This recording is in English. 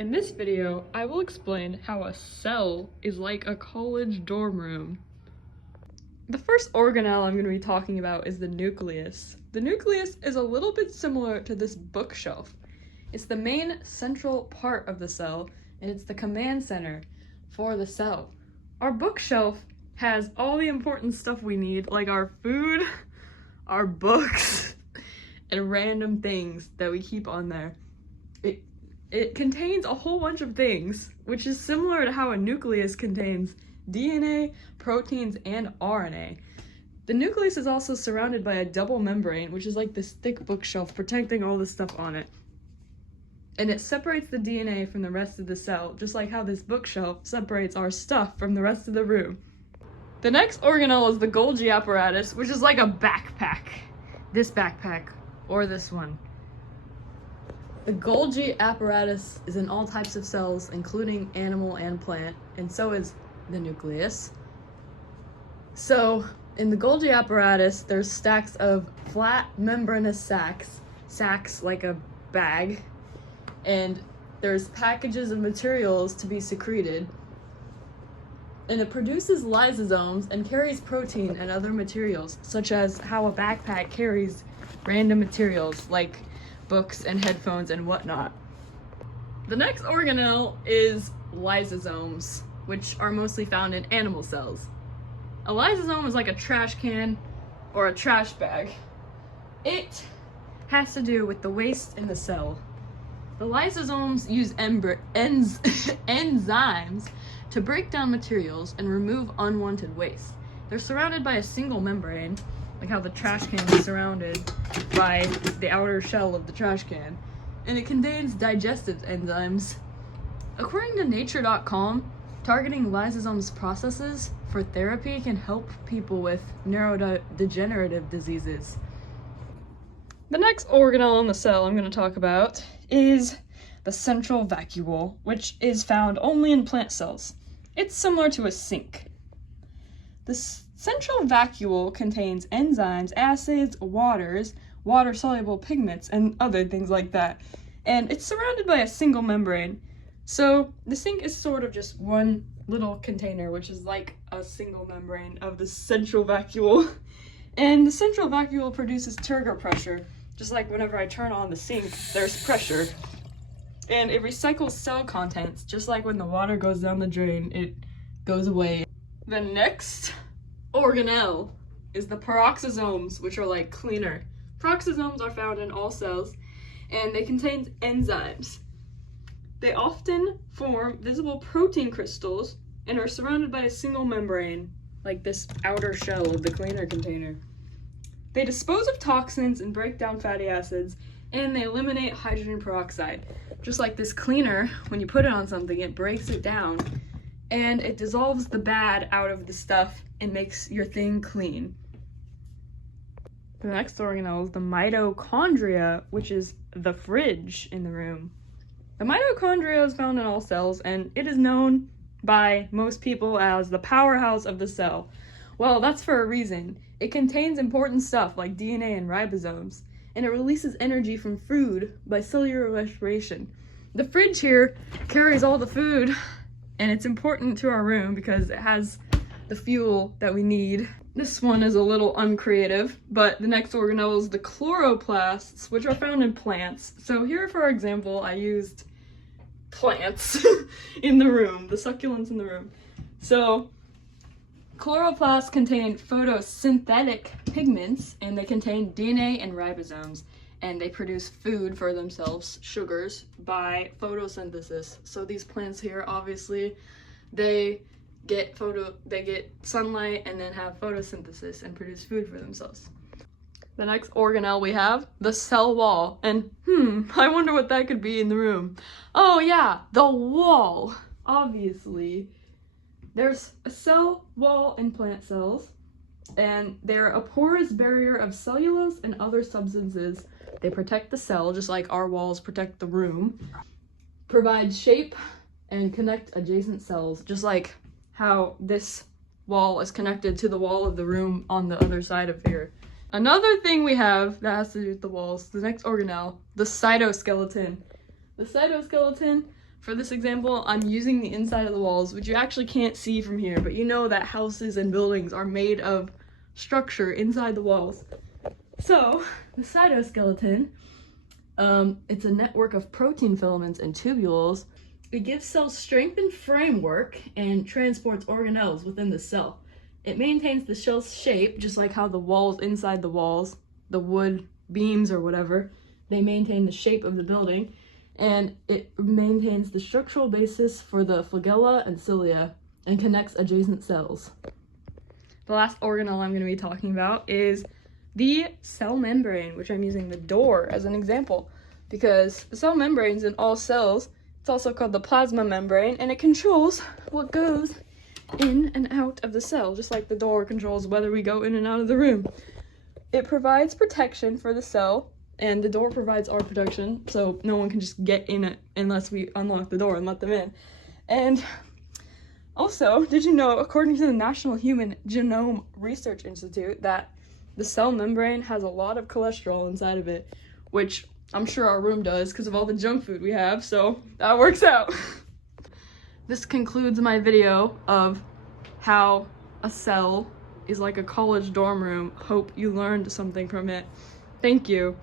In this video, I will explain how a cell is like a college dorm room. The first organelle I'm going to be talking about is the nucleus. The nucleus is a little bit similar to this bookshelf. It's the main central part of the cell, and it's the command center for the cell. Our bookshelf has all the important stuff we need, like our food, our books, and random things that we keep on there. It contains a whole bunch of things, which is similar to how a nucleus contains DNA, proteins, and RNA. The nucleus is also surrounded by a double membrane, which is like this thick bookshelf protecting all the stuff on it. And it separates the DNA from the rest of the cell, just like how this bookshelf separates our stuff from the rest of the room. The next organelle is the Golgi apparatus, which is like a backpack. This backpack, or this one. The Golgi apparatus is in all types of cells, including animal and plant, and so is the nucleus. So, in the Golgi apparatus, there's stacks of flat membranous sacks like a bag, and there's packages of materials to be secreted, and it produces lysosomes and carries protein and other materials, such as how a backpack carries random materials like books and headphones and whatnot. The next organelle is lysosomes, which are mostly found in animal cells. A lysosome is like a trash can or a trash bag. It has to do with the waste in the cell. The lysosomes use enzymes to break down materials and remove unwanted waste. They're surrounded by a single membrane, like how the trash can is surrounded by the outer shell of the trash can, and it contains digestive enzymes. According to Nature.com, targeting lysosomes processes for therapy can help people with neurodegenerative diseases. The next organelle in the cell I'm going to talk about is the central vacuole, which is found only in plant cells. It's similar to a sink. The central vacuole contains enzymes, acids, water-soluble pigments, and other things like that. And it's surrounded by a single membrane. So the sink is sort of just one little container, which is like a single membrane of the central vacuole. And the central vacuole produces turgor pressure. Just like whenever I turn on the sink, there's pressure. And it recycles cell contents, just like when the water goes down the drain, it goes away. The next organelle is the peroxisomes, which are like cleaner. Peroxisomes are found in all cells, and they contain enzymes. They often form visible protein crystals and are surrounded by a single membrane, like this outer shell of the cleaner container. They dispose of toxins and break down fatty acids, and they eliminate hydrogen peroxide. Just like this cleaner, when you put it on something, it breaks it down, and it dissolves the bad out of the stuff and makes your thing clean. The next organelle is the mitochondria, which is the fridge in the room. The mitochondria is found in all cells, and it is known by most people as the powerhouse of the cell. Well, that's for a reason. It contains important stuff like DNA and ribosomes, and it releases energy from food by cellular respiration. The fridge here carries all the food, and it's important to our room because it has the fuel that we need. This one is a little uncreative, but the next organelle is the chloroplasts, which are found in plants. So here, for example, I used plants in the room, the succulents in the room. So chloroplasts contain photosynthetic pigments, and they contain DNA and ribosomes, and they produce food for themselves, sugars, by photosynthesis. So these plants here, obviously, they get sunlight and then have photosynthesis and produce food for themselves. The next organelle we have, the cell wall. And I wonder what that could be in the room. Oh yeah, the wall. Obviously, there's a cell wall in plant cells, and they're a porous barrier of cellulose and other substances. They protect the cell, just like our walls protect the room, provide shape, and connect adjacent cells, just like how this wall is connected to the wall of the room on the other side of here. Another thing we have that has to do with the walls, the next organelle, the cytoskeleton. The cytoskeleton For this example, I'm using the inside of the walls, which you actually can't see from here, but you know that houses and buildings are made of structure inside the walls. So, the cytoskeleton, it's a network of protein filaments and tubules. It gives cells strength and framework and transports organelles within the cell. It maintains the shell's shape, just like how the walls inside the walls, the wood beams or whatever, they maintain the shape of the building, and it maintains the structural basis for the flagella and cilia and connects adjacent cells. The last organelle I'm going to be talking about is the cell membrane, which I'm using the door as an example, because the cell membrane's in all cells. It's also called the plasma membrane, and it controls what goes in and out of the cell, just like the door controls whether we go in and out of the room. It provides protection for the cell, and the door provides our protection, so no one can just get in it unless we unlock the door and let them in. And also, did you know, according to the National Human Genome Research Institute, that the cell membrane has a lot of cholesterol inside of it, which I'm sure our room does because of all the junk food we have, so that works out. This concludes my video of how a cell is like a college dorm room. Hope you learned something from it. Thank you.